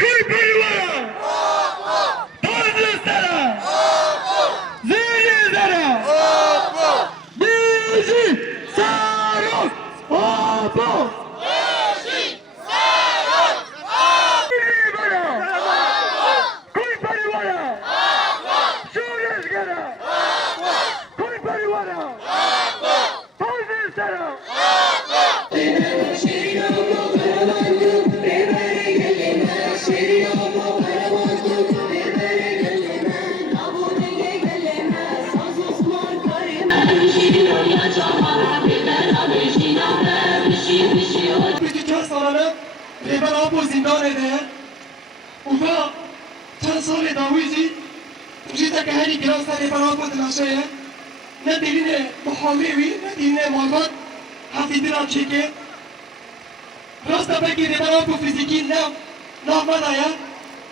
Köy Pehlivanı! Tazı Sera! Zeyli Zera! Bizi Sarok! Apo! Köy Pehlivanı! Şu rüzgara! Köy Pehlivanı! Tazı Sera! Peki çar salana Reber Apo zindan ede Ufa çar sale dawizi Tujita kahani girasa Reber Apo dilaşaya Ne diline muhavivi ne diline malvat Hafidina çeke Rasta peki Reber Apo fiziki navmadaya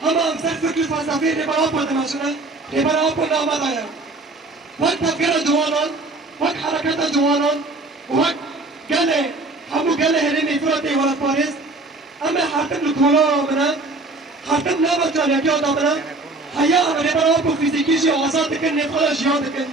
Ama amsar fıkri falsafe Reber Apo dilaşana Reber Apo navmadaya Vak tafkara duanan Vak harekata duanan Vak gale همو قال هرمي فراتي ولا فارس أما حاتم الكولا منا حاتم لا بتجار يا كيا دامنا حياة أمري برا أبو فيزيكي شيء آزاد كن نفخلا جيان كن